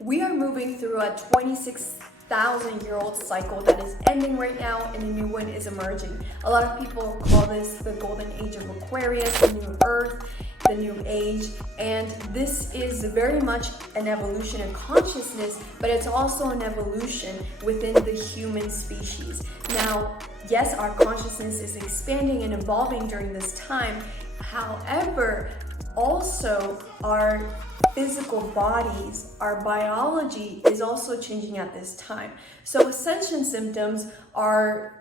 We are moving through a 26,000-year-old cycle that is ending right now, and a new one is emerging. A lot of people call this the golden age of Aquarius, the new earth, the new age, and this is very much an evolution in consciousness, but it's also an evolution within the human species. Now, yes, our consciousness is expanding and evolving during this time. However, also our physical bodies, our biology is also changing at this time. So ascension symptoms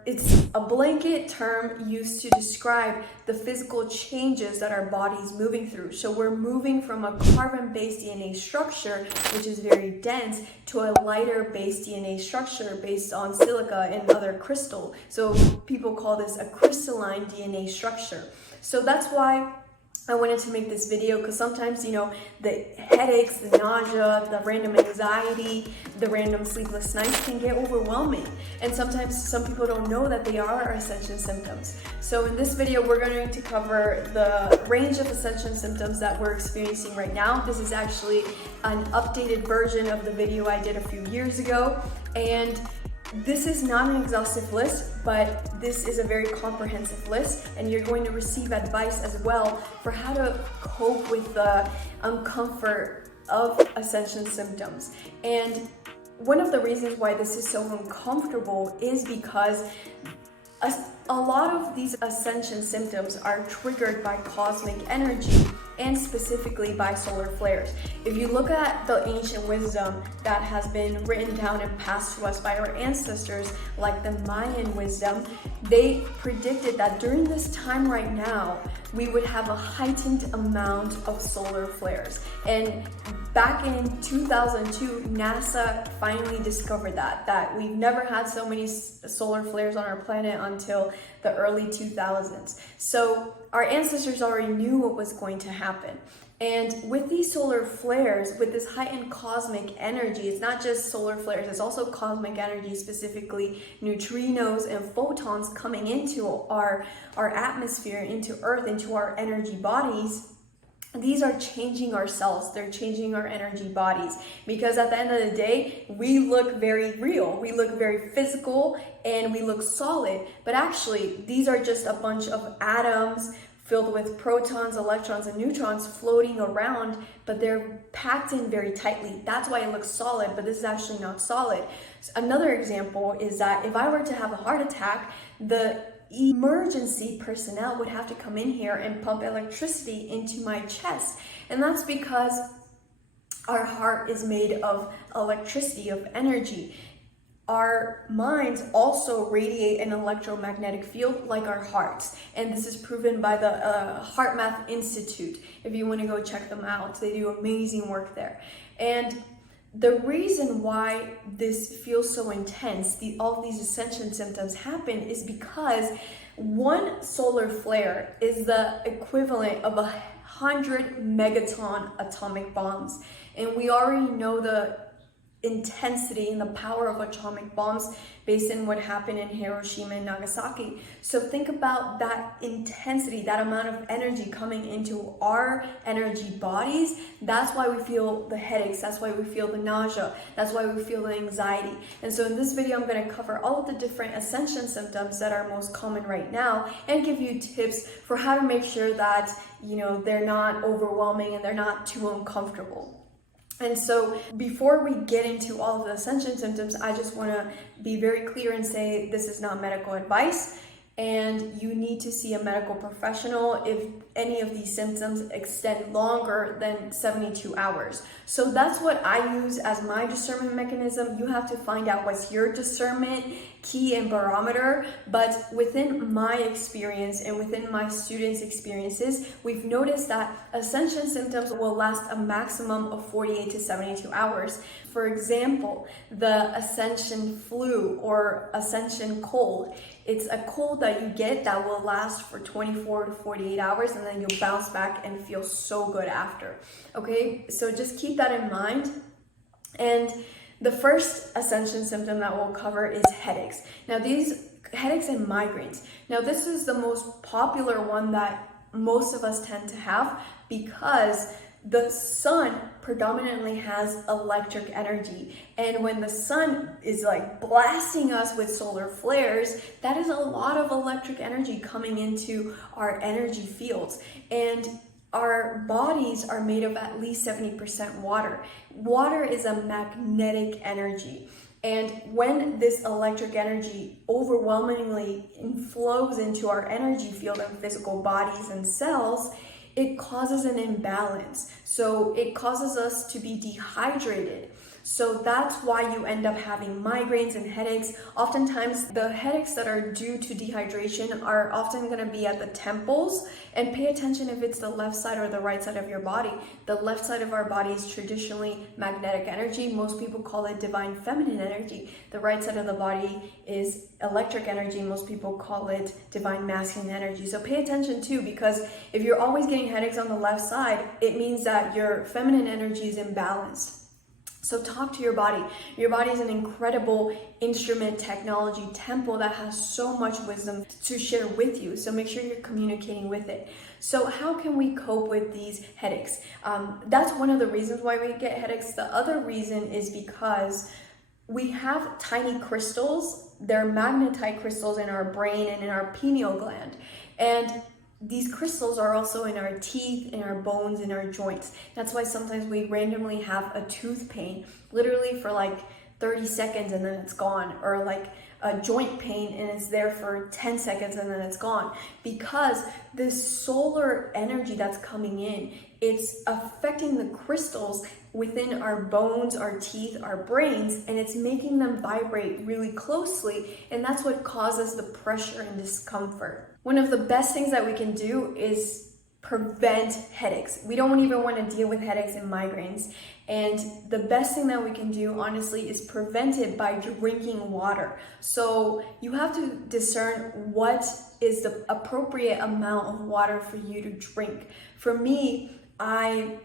it's a blanket term used to describe the physical changes that our body's moving through. So we're moving from a carbon-based DNA structure, which is very dense, to a lighter based DNA structure based on silica and other crystal. So people call this a crystalline DNA structure. So that's why I wanted to make this video, because sometimes, the headaches, the nausea, the random anxiety, the random sleepless nights can get overwhelming. And sometimes some people don't know that they are ascension symptoms. So in this video, we're going to cover the range of ascension symptoms that we're experiencing right now. This is actually an updated version of the video I did a few years ago. And this is not an exhaustive list, but this is a very comprehensive list, and you're going to receive advice as well for how to cope with the uncomfort of ascension symptoms. And one of the reasons why this is so uncomfortable is because a lot of these ascension symptoms are triggered by cosmic energy and specifically by solar flares. If you look at the ancient wisdom that has been written down and passed to us by our ancestors, like the Mayan wisdom, they predicted that during this time right now, we would have a heightened amount of solar flares. And back in 2002, NASA finally discovered that we've never had so many solar flares on our planet until the early 2000s. So our ancestors already knew what was going to happen. And with these solar flares, with this heightened cosmic energy, it's not just solar flares, it's also cosmic energy, specifically neutrinos and photons coming into our atmosphere, into Earth, into our energy bodies. These are changing our cells, they're changing our energy bodies, because at the end of the day, we look very real, we look very physical, and we look solid. But actually, these are just a bunch of atoms filled with protons, electrons, and neutrons floating around, but they're packed in very tightly. That's why it looks solid, but this is actually not solid. So another example is that if I were to have a heart attack, the emergency personnel would have to come in here and pump electricity into my chest. And that's because our heart is made of electricity, of energy. Our minds also radiate an electromagnetic field like our hearts. And this is proven by the Heart Math Institute. If you want to go check them out, they do amazing work there. And the reason why this feels so intense, all these ascension symptoms happen, is because one solar flare is the equivalent of 100 megaton atomic bombs. And we already know the intensity and the power of atomic bombs based on what happened in Hiroshima and Nagasaki. So think about that intensity, that amount of energy coming into our energy bodies. That's why we feel the headaches, that's why we feel the nausea, that's why we feel the anxiety. And so in this video, I'm going to cover all of the different ascension symptoms that are most common right now, and give you tips for how to make sure that, they're not overwhelming and they're not too uncomfortable. And so before we get into all of the ascension symptoms, I just want to be very clear and say this is not medical advice, and you need to see a medical professional if any of these symptoms extend longer than 72 hours. So that's what I use as my discernment mechanism. You have to find out what's your discernment key and barometer, but within my experience and within my students' experiences, we've noticed that ascension symptoms will last a maximum of 48 to 72 hours. For example, the ascension flu or ascension cold, it's a cold that you get that will last for 24 to 48 hours, and then you'll bounce back and feel so good after. Okay, so just keep that in mind. And the first ascension symptom that we'll cover is headaches. Now, these headaches and migraines. Now, this is the most popular one that most of us tend to have, because The sun predominantly has electric energy, and when the sun is like blasting us with solar flares, that is a lot of electric energy coming into our energy fields. And our bodies are made of at least 70% water. Water is a magnetic energy. And when this electric energy overwhelmingly inflows into our energy field and physical bodies and cells, it causes an imbalance. So it causes us to be dehydrated. So that's why you end up having migraines and headaches. Oftentimes, the headaches that are due to dehydration are often going to be at the temples. And pay attention if it's the left side or the right side of your body. The left side of our body is traditionally magnetic energy. Most people call it divine feminine energy. The right side of the body is electric energy. Most people call it divine masculine energy. So pay attention too, because if you're always getting headaches on the left side, it means that your feminine energy is imbalanced. So talk to your body. Your body is an incredible instrument, technology, temple that has so much wisdom to share with you. So make sure you're communicating with it. So how can we cope with these headaches? That's one of the reasons why we get headaches. The other reason is because we have tiny crystals. They're magnetite crystals in our brain and in our pineal gland. And these crystals are also in our teeth, in our bones, in our joints. That's why sometimes we randomly have a tooth pain, literally for like 30 seconds and then it's gone, or like a joint pain and it's there for 10 seconds and then it's gone. Because this solar energy that's coming in, it's affecting the crystals within our bones, our teeth, our brains, and it's making them vibrate really closely, and that's what causes the pressure and discomfort. One of the best things that we can do is prevent headaches. We don't even want to deal with headaches and migraines, and the best thing that we can do, honestly, is prevent it by drinking water. So you have to discern what is the appropriate amount of water for you to drink. For me, I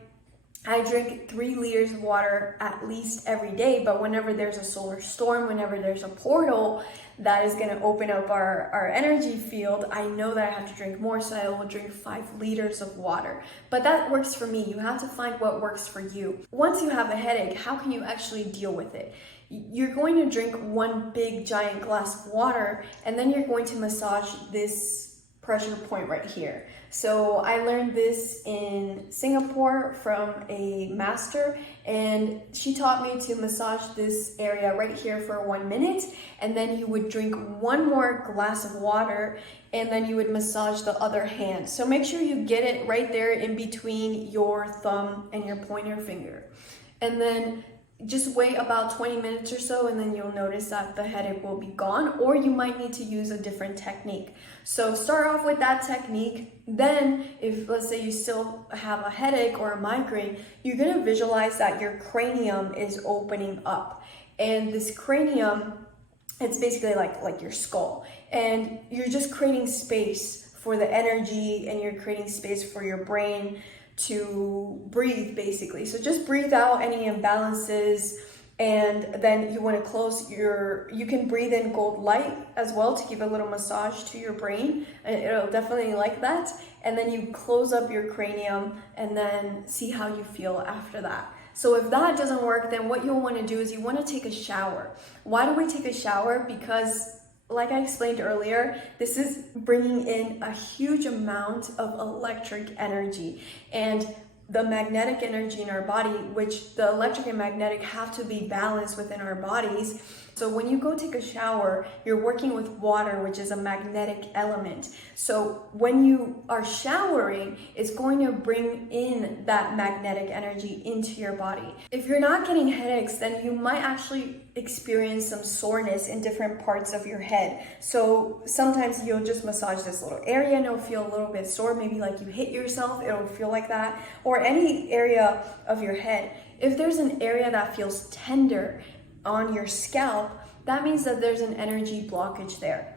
drink 3 liters of water at least every day, but whenever there's a solar storm, whenever there's a portal that is going to open up our energy field, I know that I have to drink more, so I will drink 5 liters of water. But that works for me. You have to find what works for you. Once you have a headache, how can you actually deal with it? You're going to drink 1 big giant glass of water, and then you're going to massage this pressure point right here. So I learned this in Singapore from a master, and she taught me to massage this area right here for 1 minute, and then you would drink 1 more glass of water, and then you would massage the other hand. So make sure you get it right there in between your thumb and your pointer finger. And then just wait about 20 minutes or so, and then you'll notice that the headache will be gone, or you might need to use a different technique. So start off with that technique. Then if, let's say, you still have a headache or a migraine, you're going to visualize that your cranium is opening up. And this cranium, it's basically like your skull. And you're just creating space for the energy, and you're creating space for your brain to breathe, basically. So just breathe out any imbalances, and then you want to close you can breathe in gold light as well to give a little massage to your brain, and it'll definitely like that. And then you close up your cranium and then see how you feel after that. So if that doesn't work, then what you'll want to do is you want to take a shower. Why do we take a shower? Because like I explained earlier, this is bringing in a huge amount of electric energy, and the magnetic energy in our body, which the electric and magnetic have to be balanced within our bodies. So when you go take a shower, you're working with water, which is a magnetic element. So when you are showering, it's going to bring in that magnetic energy into your body. If you're not getting headaches, then you might actually experience some soreness in different parts of your head. So sometimes you'll just massage this little area and it'll feel a little bit sore, maybe like you hit yourself, it'll feel like that, or any area of your head. If there's an area that feels tender on your scalp, that means that there's an energy blockage there.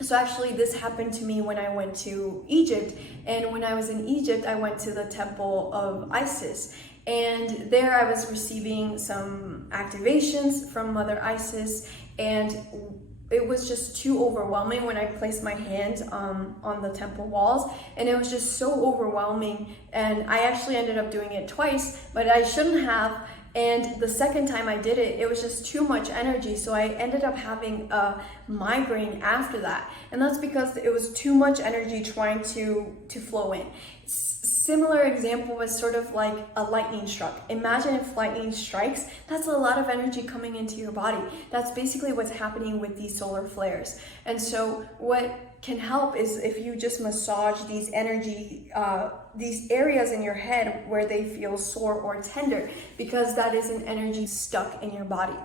So actually this happened to me when I went to Egypt, and when I was in Egypt, I went to the temple of Isis, and there I was receiving some activations from Mother Isis, and it was just too overwhelming when I placed my hands on the temple walls, and it was just so overwhelming. And I actually ended up doing it twice, but I shouldn't have. And the second time I did it, it was just too much energy. So I ended up having a migraine after that. And that's because it was too much energy trying to flow in. Similar example was sort of like a lightning struck. Imagine if lightning strikes, that's a lot of energy coming into your body. That's basically what's happening with these solar flares. And so what can help is if you just massage these these areas in your head where they feel sore or tender, because that is an energy stuck in your body.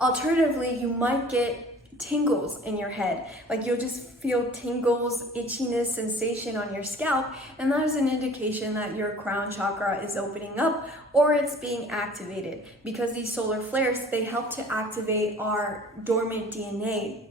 Alternatively, you might get tingles in your head, like you'll just feel tingles, itchiness, sensation on your scalp, and that is an indication that your crown chakra is opening up or it's being activated, because these solar flares, they help to activate our dormant DNA.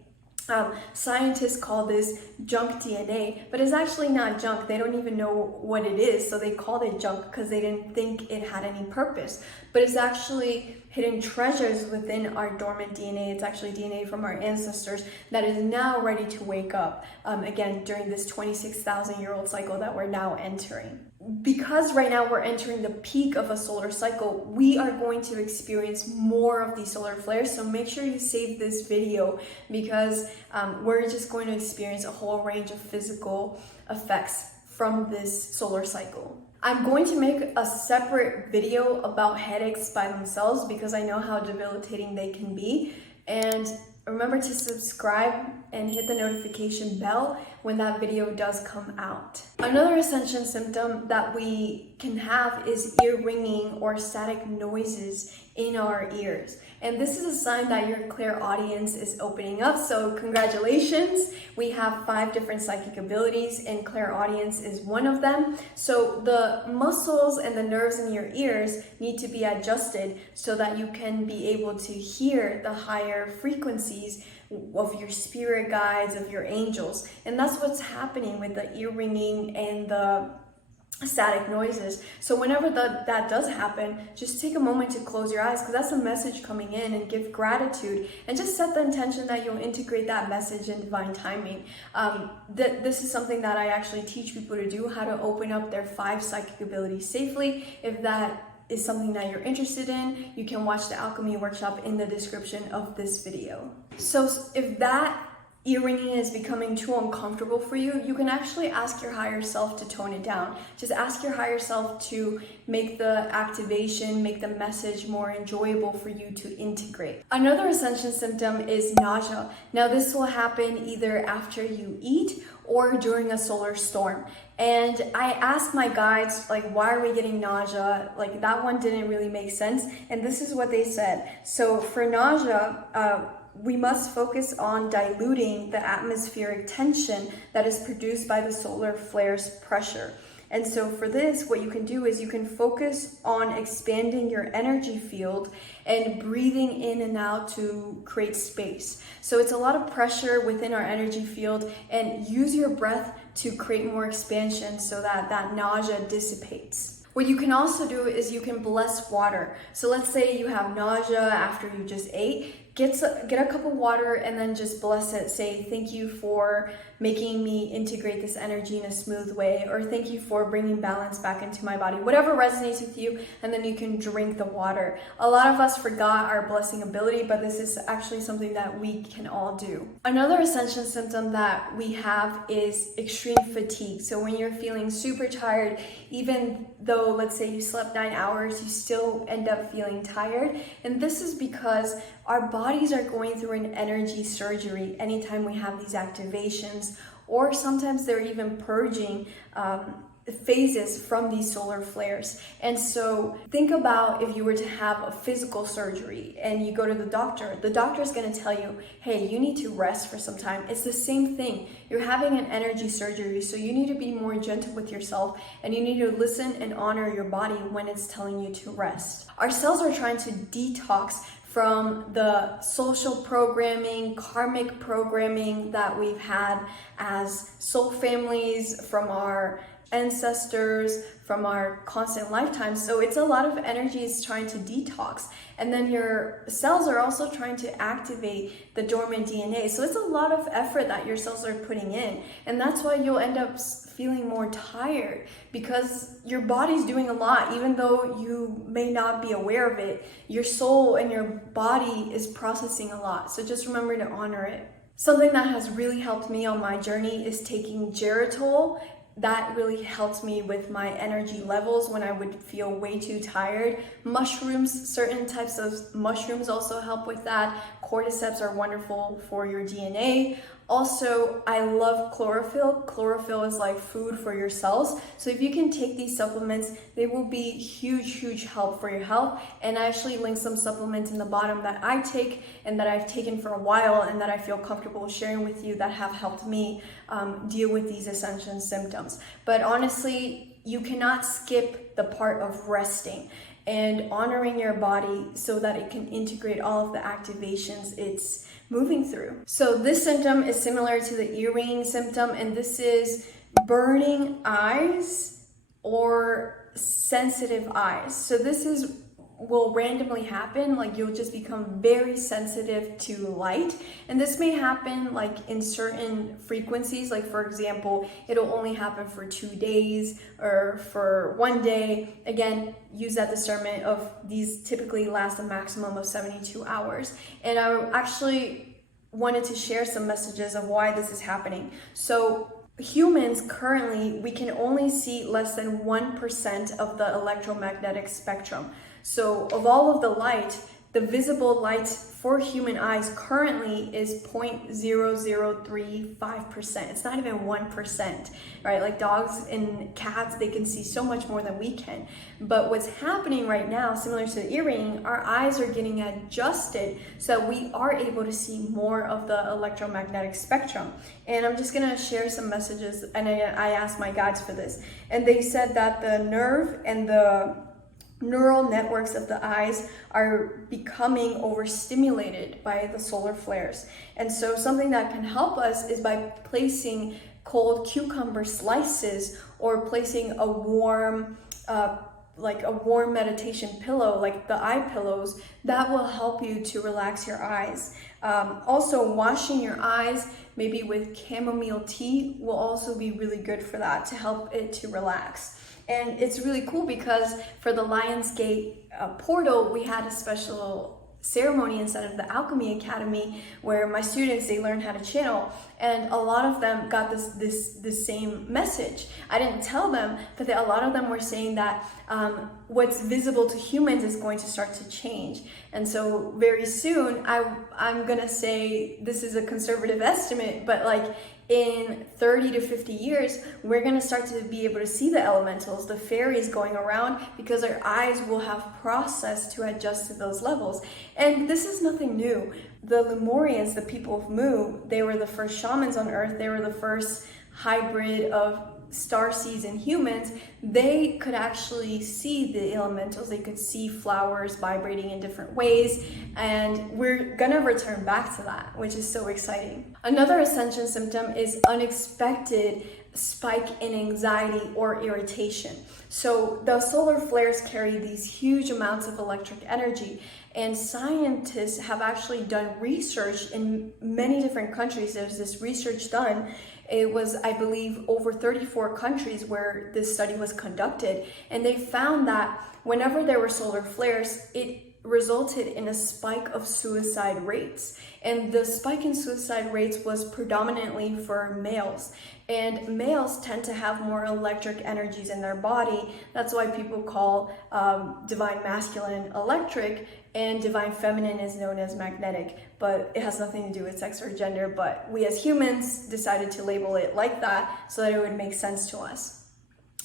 Scientists call this junk DNA, but it's actually not junk. They don't even know what it is, so they called it junk because they didn't think it had any purpose. But it's actually hidden treasures within our dormant DNA. It's actually DNA from our ancestors that is now ready to wake up, again, during this 26,000-year-old cycle that we're now entering. Because right now we're entering the peak of a solar cycle, we are going to experience more of these solar flares. So make sure you save this video, because we're just going to experience a whole range of physical effects from this solar cycle. I'm going to make a separate video about headaches by themselves, because I know how debilitating they can be. And remember to subscribe and hit the notification bell when that video does come out. Another Ascension symptom that we can have is ear ringing or static noises in our ears. And this is a sign that your clairaudience is opening up. So congratulations, we have 5 different psychic abilities and clairaudience is one of them. So the muscles and the nerves in your ears need to be adjusted so that you can be able to hear the higher frequencies of your spirit guides, of your angels. And that's what's happening with the ear ringing and the static noises. So whenever that does happen, just take a moment to close your eyes, because that's a message coming in, and give gratitude and just set the intention that you'll integrate that message in divine timing. This is something that I actually teach people to do, how to open up their 5 psychic abilities safely. If that is something that you're interested in, you can watch the alchemy workshop in the description of this video. So if that ear ringing is becoming too uncomfortable for you, you can actually ask your higher self to tone it down. Just ask your higher self to make the activation, make the message more enjoyable for you to integrate. Another Ascension symptom is nausea. Now this will happen either after you eat or during a solar storm. And I asked my guides, like, why are we getting nausea? Like, that one didn't really make sense. And this is what they said. So for nausea, we must focus on diluting the atmospheric tension that is produced by the solar flares pressure. And so for this, what you can do is you can focus on expanding your energy field and breathing in and out to create space. So it's a lot of pressure within our energy field, and use your breath to create more expansion so that that nausea dissipates. What you can also do is you can bless water. So let's say you have nausea after you just ate. Get a cup of water and then just bless it. Say, thank you for making me integrate this energy in a smooth way, or thank you for bringing balance back into my body. Whatever resonates with you, and then you can drink the water. A lot of us forgot our blessing ability, but this is actually something that we can all do. Another Ascension symptom that we have is extreme fatigue. So when you're feeling super tired, even though, let's say you slept 9 hours, you still end up feeling tired. And this is because our bodies are going through an energy surgery anytime we have these activations, or sometimes they're even purging phases from these solar flares. And so think about if you were to have a physical surgery and you go to the doctor is going to tell you, hey, you need to rest for some time. It's the same thing. You're having an energy surgery, so you need to be more gentle with yourself, and you need to listen and honor your body when it's telling you to rest. Our cells are trying to detox from the social programming, karmic programming that we've had as soul families, from our ancestors, from our constant lifetimes. So it's a lot of energies trying to detox. And then your cells are also trying to activate the dormant DNA. So it's a lot of effort that your cells are putting in. And that's why you'll end up feeling more tired, because your body's doing a lot. Even though you may not be aware of it, your soul and your body is processing a lot. So just remember to honor it. Something that has really helped me on my journey is taking geritol. That really helped me with my energy levels when I would feel way too tired. Mushrooms, certain types of mushrooms also help with that. Cordyceps are wonderful for your DNA. Also, I love chlorophyll. Chlorophyll is like food for your cells. So if you can take these supplements, they will be huge help for your health. And I actually link some supplements in the bottom that I take and that I've taken for a while and that I feel comfortable sharing with you that have helped me deal with these Ascension symptoms. But honestly, you cannot skip the part of resting and honoring your body so that it can integrate all of the activations it's moving through. So this symptom is similar to the earring symptom, and this is burning eyes or sensitive eyes. So this will randomly happen, like you'll just become very sensitive to light, and this may happen like in certain frequencies. Like for example, it'll only happen for 2 days or for 1 day. Again, use that discernment of these typically last a maximum of 72 hours. And I actually wanted to share some messages of why this is happening. So humans currently, we can only see less than 1% of the electromagnetic spectrum. So of all of the light, the visible light for human eyes currently is 0.0035%. It's not even 1%, right? Like dogs and cats, they can see so much more than we can. But what's happening right now, similar to the earring, our eyes are getting adjusted so that we are able to see more of the electromagnetic spectrum. And I'm just gonna share some messages, and I asked my guides for this. And they said that the nerve and the neural networks of the eyes are becoming overstimulated by the solar flares. And so something that can help us is by placing cold cucumber slices or placing a warm meditation pillow, like the eye pillows, that will help you to relax your eyes. Also, washing your eyes maybe with chamomile tea will also be really good for that, to help it to relax. And it's really cool because for the Lionsgate portal, we had a special ceremony inside of the Alchemy Academy where my students, they learned how to channel, and a lot of them got this same message. I didn't tell them, but a lot of them were saying that what's visible to humans is going to start to change. And so very soon, I'm gonna say, this is a conservative estimate, but like in 30 to 50 years, we're gonna start to be able to see the elementals, the fairies going around, because our eyes will have processed to adjust to those levels. And this is nothing new. The Lemurians, the people of Mu, they were the first shamans on Earth. They were the first hybrid of starseeds and humans. They could actually see the elementals. They could see flowers vibrating in different ways, and we're gonna return back to that, which is so exciting. Another Ascension symptom is unexpected spike in anxiety or irritation. So the solar flares carry these huge amounts of electric energy, and scientists have actually done research in many different countries. There's this research done. It was, I believe, over 34 countries where this study was conducted, and they found that whenever there were solar flares, it resulted in a spike of suicide rates. And the spike in suicide rates was predominantly for males. And males tend to have more electric energies in their body. That's why people call divine masculine electric, and divine feminine is known as magnetic. But it has nothing to do with sex or gender, but we as humans decided to label it like that so that it would make sense to us.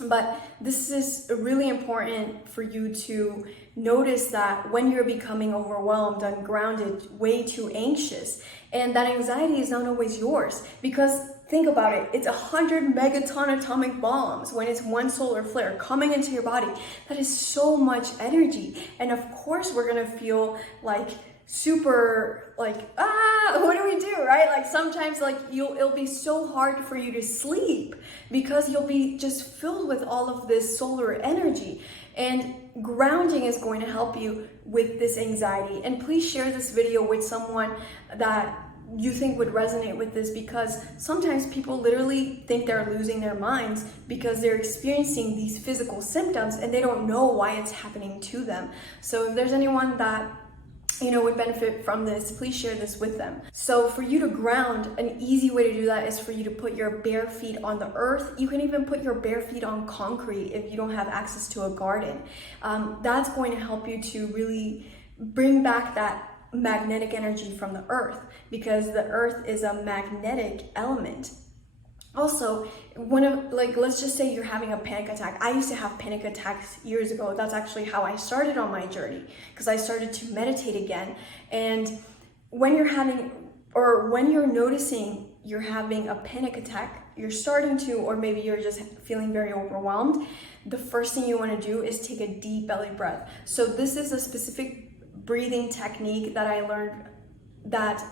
But this is really important for you to notice that when you're becoming overwhelmed, ungrounded, way too anxious, and that anxiety is not always yours. Because think about it, it's 100 megaton atomic bombs when it's one solar flare coming into your body. That is so much energy. And of course, we're gonna feel like super like, what do we do, right? Like sometimes like it'll be so hard for you to sleep because you'll be just filled with all of this solar energy. And grounding is going to help you with this anxiety. And please share this video with someone that you think would resonate with this, because sometimes people literally think they're losing their minds because they're experiencing these physical symptoms and they don't know why it's happening to them. So if there's anyone that would benefit from this, please share this with them. So for you to ground, an easy way to do that is for you to put your bare feet on the earth. You can even put your bare feet on concrete if you don't have access to a garden. That's going to help you to really bring back that magnetic energy from the earth, because the earth is a magnetic element. Also, let's just say you're having a panic attack. I used to have panic attacks years ago. That's actually how I started on my journey, because I started to meditate again. And when you're noticing you're having a panic attack, you're starting to, or maybe you're just feeling very overwhelmed, the first thing you want to do is take a deep belly breath. So this is a specific breathing technique that I learned that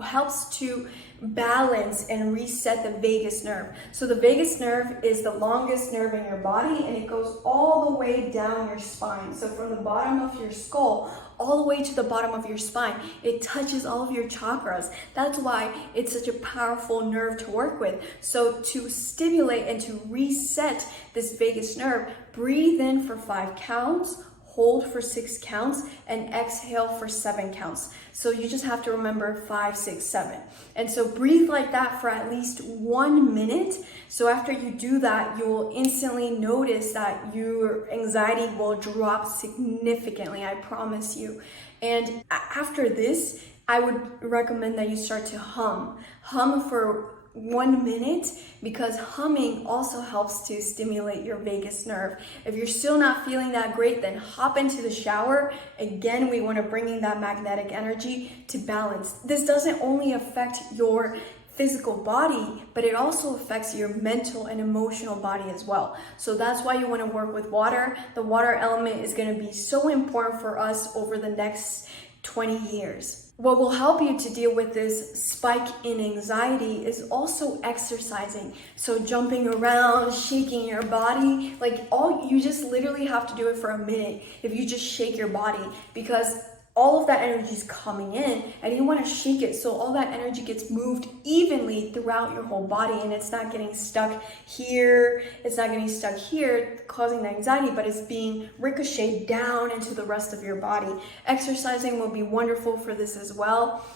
helps to balance and reset the vagus nerve. So the vagus nerve is the longest nerve in your body, and it goes all the way down your spine. So from the bottom of your skull all the way to the bottom of your spine, it touches all of your chakras. That's why it's such a powerful nerve to work with. So to stimulate and to reset this vagus nerve, breathe in for 5 counts, hold for 6 counts, and exhale for 7 counts. So you just have to remember 5, 6, 7. And so breathe like that for at least 1 minute. So after you do that, you will instantly notice that your anxiety will drop significantly, I promise you. And after this, I would recommend that you start to hum. Hum for 1 minute, because humming also helps to stimulate your vagus nerve. If you're still not feeling that great, then hop into the shower. Again, we want to bring in that magnetic energy to balance. This doesn't only affect your physical body, but it also affects your mental and emotional body as well. So that's why you want to work with water. The water element is going to be so important for us over the next 20 years. What will help you to deal with this spike in anxiety is also exercising. So jumping around, shaking your body, you just literally have to do it for a minute if you just shake your body, because all of that energy is coming in and you want to shake it so all that energy gets moved evenly throughout your whole body, and it's not getting stuck here, it's not getting stuck here causing the anxiety, but it's being ricocheted down into the rest of your body. Exercising will be wonderful for this as well.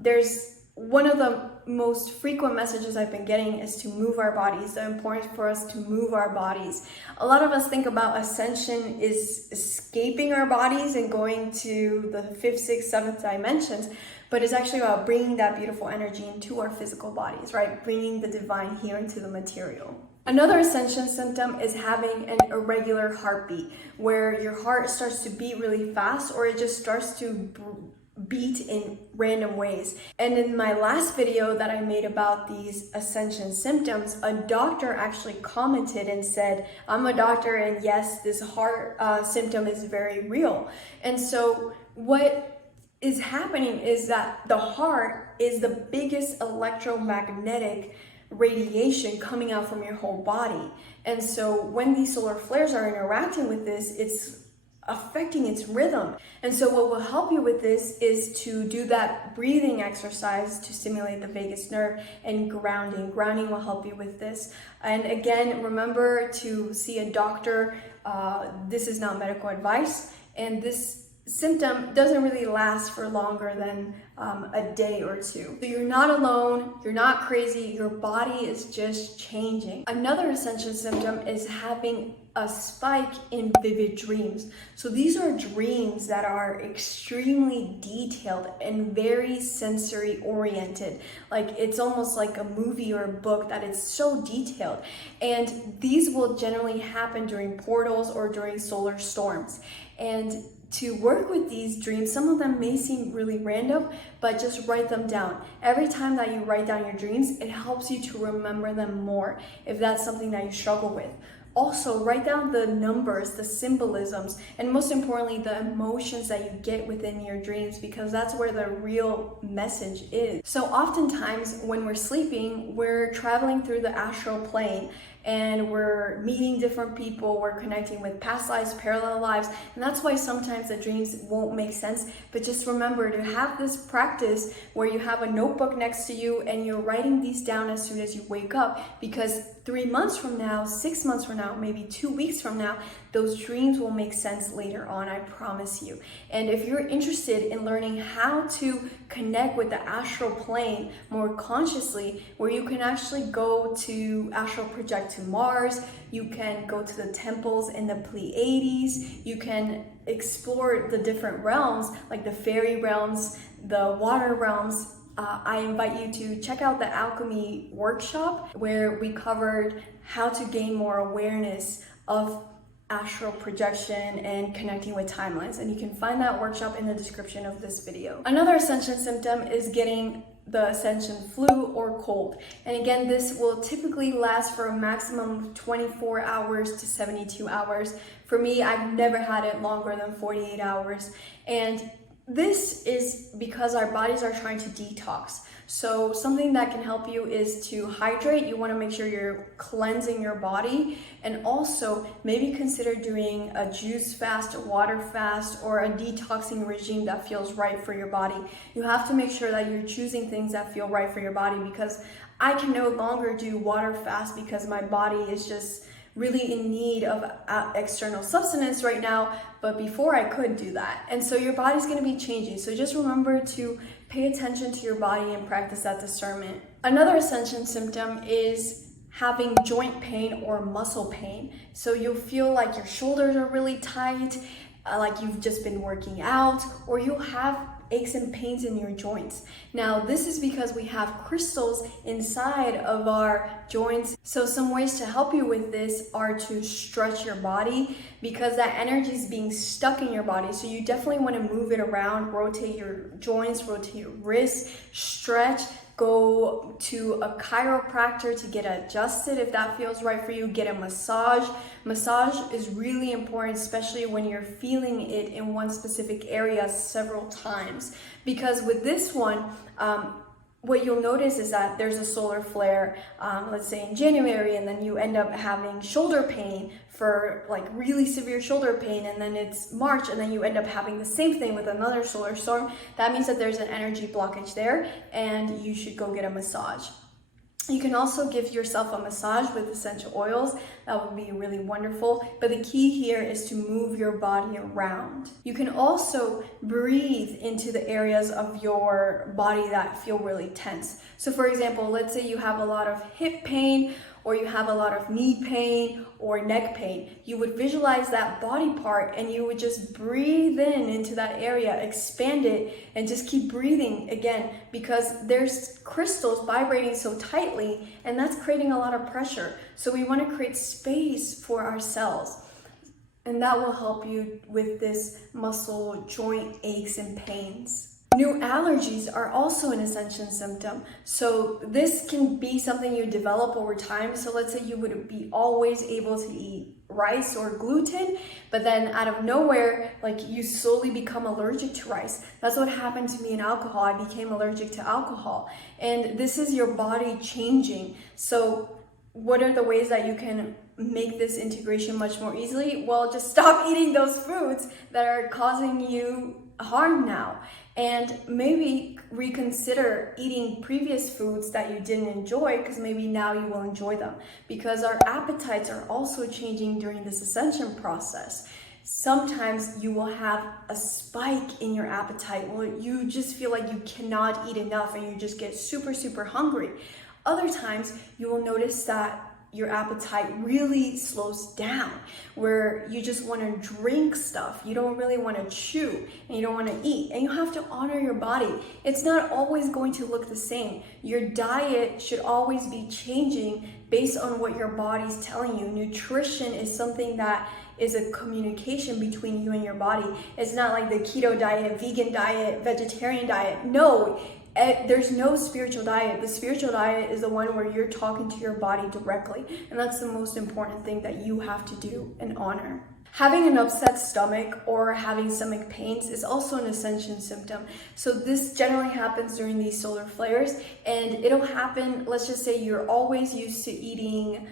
There's one of the most frequent messages I've been getting is to move our bodies, the importance for us to move our bodies. A lot of us think about Ascension is escaping our bodies and going to the 5th, 6th, 7th dimensions, but it's actually about bringing that beautiful energy into our physical bodies, right? Bringing the divine here into the material. Another Ascension symptom is having an irregular heartbeat, where your heart starts to beat really fast, or it just starts to beat in random ways. And in my last video that I made about these Ascension symptoms, a doctor actually commented and said, I'm a doctor, and yes, this heart symptom is very real. And so what is happening is that the heart is the biggest electromagnetic radiation coming out from your whole body. And so when these solar flares are interacting with this, it's affecting its rhythm. And so what will help you with this is to do that breathing exercise to stimulate the vagus nerve, and grounding. Grounding will help you with this. And again, remember to see a doctor. This is not medical advice, and this symptom doesn't really last for longer than a day or two. So you're not alone, you're not crazy, your body is just changing. Another Ascension symptom is having a spike in vivid dreams. So these are dreams that are extremely detailed and very sensory oriented. Like it's almost like a movie or a book that is so detailed. And these will generally happen during portals or during solar storms. And to work with these dreams, some of them may seem really random, but just write them down. Every time that you write down your dreams, it helps you to remember them more if that's something that you struggle with. also write down the numbers, the symbolisms, and most importantly, the emotions that you get within your dreams, because that's where the real message is. So oftentimes when we're sleeping, we're traveling through the astral plane, and we're meeting different people, we're connecting with past lives, parallel lives, and that's why sometimes the dreams won't make sense. But just remember to have this practice where you have a notebook next to you and you're writing these down as soon as you wake up, because 3 months from now, 6 months from now, maybe 2 weeks from now, those dreams will make sense later on, I promise you. And if you're interested in learning how to connect with the astral plane more consciously, where you can actually go to astral project to Mars, you can go to the temples in the Pleiades, you can explore the different realms, like the fairy realms, the water realms. I invite you to check out the alchemy workshop, where we covered how to gain more awareness of astral projection and connecting with timelines, and you can find that workshop in the description of this video. Another ascension symptom is getting the ascension flu or cold, and again, this will typically last for a maximum of 24 hours to 72 hours. For me, I've never had it longer than 48 hours, and this is because our bodies are trying to detox. So something that can help you is to hydrate. You want to make sure you're cleansing your body, and also maybe consider doing a juice fast, a water fast, or a detoxing regime that feels right for your body. You have to make sure that you're choosing things that feel right for your body, because I can no longer do water fast because my body is just really in need of external sustenance right now, but before I could do that. And so your body's going to be changing. So just remember to pay attention to your body and practice that discernment. Another ascension symptom is having joint pain or muscle pain. So you'll feel like your shoulders are really tight, like you've just been working out, or you'll have aches and pains in your joints. Now, this is because we have crystals inside of our joints. So some ways to help you with this are to stretch your body, because that energy is being stuck in your body. So you definitely want to move it around, rotate your joints, rotate your wrists, stretch. Go to a chiropractor to get adjusted if that feels right for you. Get a massage. Massage is really important, especially when you're feeling it in one specific area several times. Because with this one, what you'll notice is that there's a solar flare, let's say in January, and then you end up having shoulder pain for like really severe shoulder pain, and then it's March, and then you end up having the same thing with another solar storm. That means that there's an energy blockage there, and you should go get a massage. You can also give yourself a massage with essential oils. That would be really wonderful. But the key here is to move your body around. You can also breathe into the areas of your body that feel really tense. So for example, let's say you have a lot of hip pain, or you have a lot of knee pain or neck pain. You would visualize that body part, and you would just breathe in into that area, expand it, and just keep breathing again, because there's crystals vibrating so tightly, and that's creating a lot of pressure. So we want to create space for ourselves, and that will help you with this muscle joint aches and pains. New allergies are also an ascension symptom. So this can be something you develop over time. So let's say you would be always able to eat rice or gluten, but then out of nowhere, like you slowly become allergic to rice. That's what happened to me in alcohol. I became allergic to alcohol. And this is your body changing. So what are the ways that you can make this integration much more easily? Well, just stop eating those foods that are causing you harm now, and maybe reconsider eating previous foods that you didn't enjoy, because maybe now you will enjoy them, because our appetites are also changing during this ascension process. Sometimes you will have a spike in your appetite where you just feel like you cannot eat enough and you just get super hungry. Other times you will notice that your appetite really slows down, where you just want to drink stuff. You don't really want to chew, and you don't want to eat. And you have to honor your body. It's not always going to look the same. Your diet should always be changing based on what your body's telling you. Nutrition is something that is a communication between you and your body. It's not like the keto diet, vegan diet, vegetarian diet. No, There's no spiritual diet. The spiritual diet is the one where you're talking to your body directly, and that's the most important thing that you have to do and honor. Having an upset stomach or having stomach pains is also an ascension symptom. So this generally happens during these solar flares, and it'll happen, let's just say you're always used to eating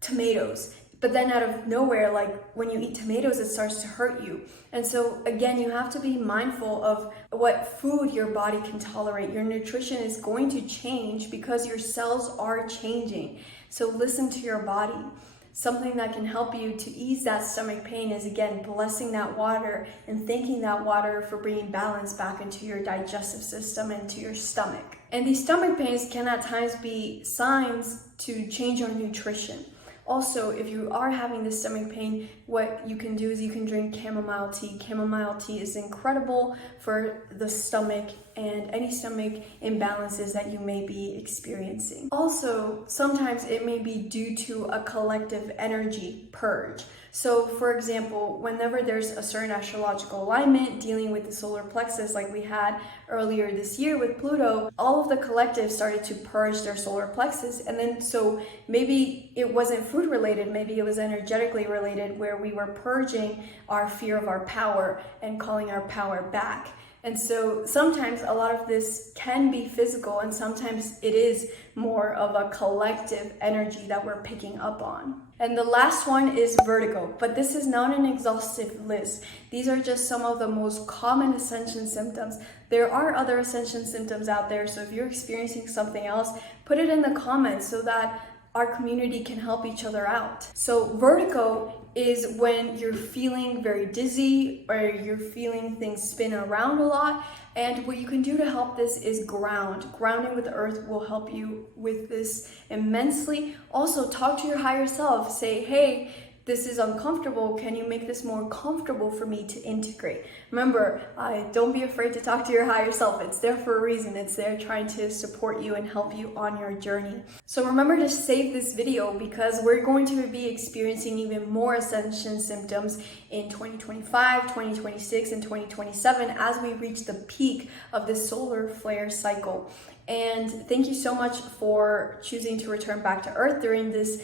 tomatoes, but then out of nowhere, like when you eat tomatoes, it starts to hurt you. And so again, you have to be mindful of what food your body can tolerate. Your nutrition is going to change because your cells are changing. So listen to your body. Something that can help you to ease that stomach pain is, again, blessing that water and thanking that water for bringing balance back into your digestive system and to your stomach. And these stomach pains can at times be signs to change your nutrition. Also, if you are having this stomach pain, what you can do is you can drink chamomile tea. Chamomile tea is incredible for the stomach and any stomach imbalances that you may be experiencing. Also, sometimes it may be due to a collective energy purge. So, for example, whenever there's a certain astrological alignment dealing with the solar plexus, like we had earlier this year with Pluto, all of the collectives started to purge their solar plexus. And then, so maybe it wasn't food related, maybe it was energetically related, where we were purging our fear of our power and calling our power back. And so sometimes a lot of this can be physical, and sometimes it is more of a collective energy that we're picking up on. And the last one is vertigo, but this is not an exhaustive list. These are just some of the most common ascension symptoms. There are other ascension symptoms out there, so if you're experiencing something else, put it in the comments so that our community can help each other out. So vertigo is when you're feeling very dizzy or you're feeling things spin around a lot. And what you can do to help this is ground. Grounding with the earth will help you with this immensely. Also, talk to your higher self. Say, hey, this is uncomfortable. Can you make this more comfortable for me to integrate? Remember, don't be afraid to talk to your higher self. It's there for a reason. It's there trying to support you and help you on your journey. So remember to save this video because we're going to be experiencing even more ascension symptoms in 2025, 2026, and 2027 as we reach the peak of this solar flare cycle. And thank you so much for choosing to return back to Earth during this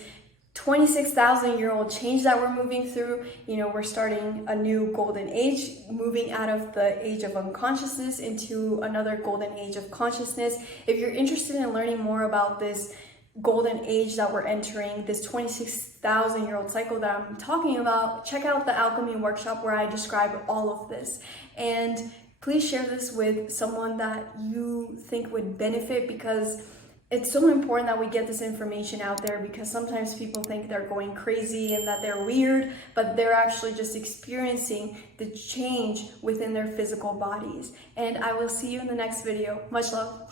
26,000-year-old change that we're moving through. You know, we're starting a new golden age, moving out of the age of unconsciousness into another golden age of consciousness. If you're interested in learning more about this golden age that we're entering, this 26,000-year-old cycle that I'm talking about, check out the Alchemy workshop where I describe all of this. And please share this with someone that you think would benefit, because it's so important that we get this information out there, because sometimes people think they're going crazy and that they're weird, but they're actually just experiencing the change within their physical bodies. And I will see you in the next video. Much love.